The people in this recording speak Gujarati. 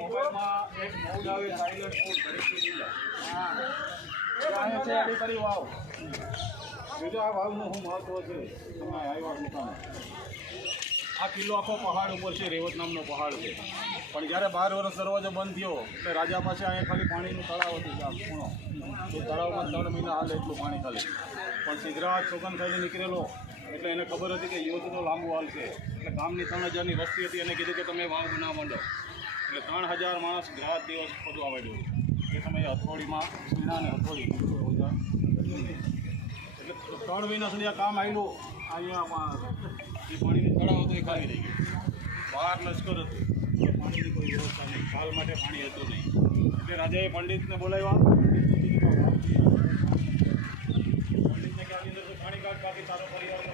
મોબાઈલમાં એક મોડ આવે સાયલન્ટ મોડ ઘડીકની લીલા. અહીંયા છે અડી કરી વાવ. બીજું આ વાવનું શું મહત્વ છે તમે આવ્યા દુકાને. આ કિલ્લો આખો પહાડ ઉપર છે, રેવત નામનો પહાડ છે. પણ જ્યારે 12 વર્ષ દરવાજો બંધ થયો એટલે રાજા પાસે અહીંયા ખાલી પાણીનું તળાવ હતું, આ ખૂણો એ તળાવમાં 3 મહિના હાલે એટલું પાણી ખાલી. પણ સિદ્ધરાજ સોગન ખાઈને નીકળેલો એટલે એને ખબર હતી કે યુદ્ધનો લાંબો હાલ છે. એટલે ગામની 3000ની વસ્તી હતી, એને કીધું કે તમે વાવ બનાવવા માંડો. એટલે 3000 માણસ રાત દિવસ બધું આવડ્યું. એ સમયે હથોડીમાં સીણા અને હથોડી એટલે 3 મહિના સુધી આ કામ આવેલું. અહીંયા જે પાણીનું તળાવ હતું એ ખાલી થઈ ગયું. બહાર લશ્કર હતું, પાણીની કોઈ વ્યવસ્થા નહીં, ખાલ માટે પાણી હતું નહીં. એટલે રાજાએ પંડિતને બોલાવ્યા. પંડિતને કે આની અંદર પાણી કાઢ, બાકી તારો પરિવાર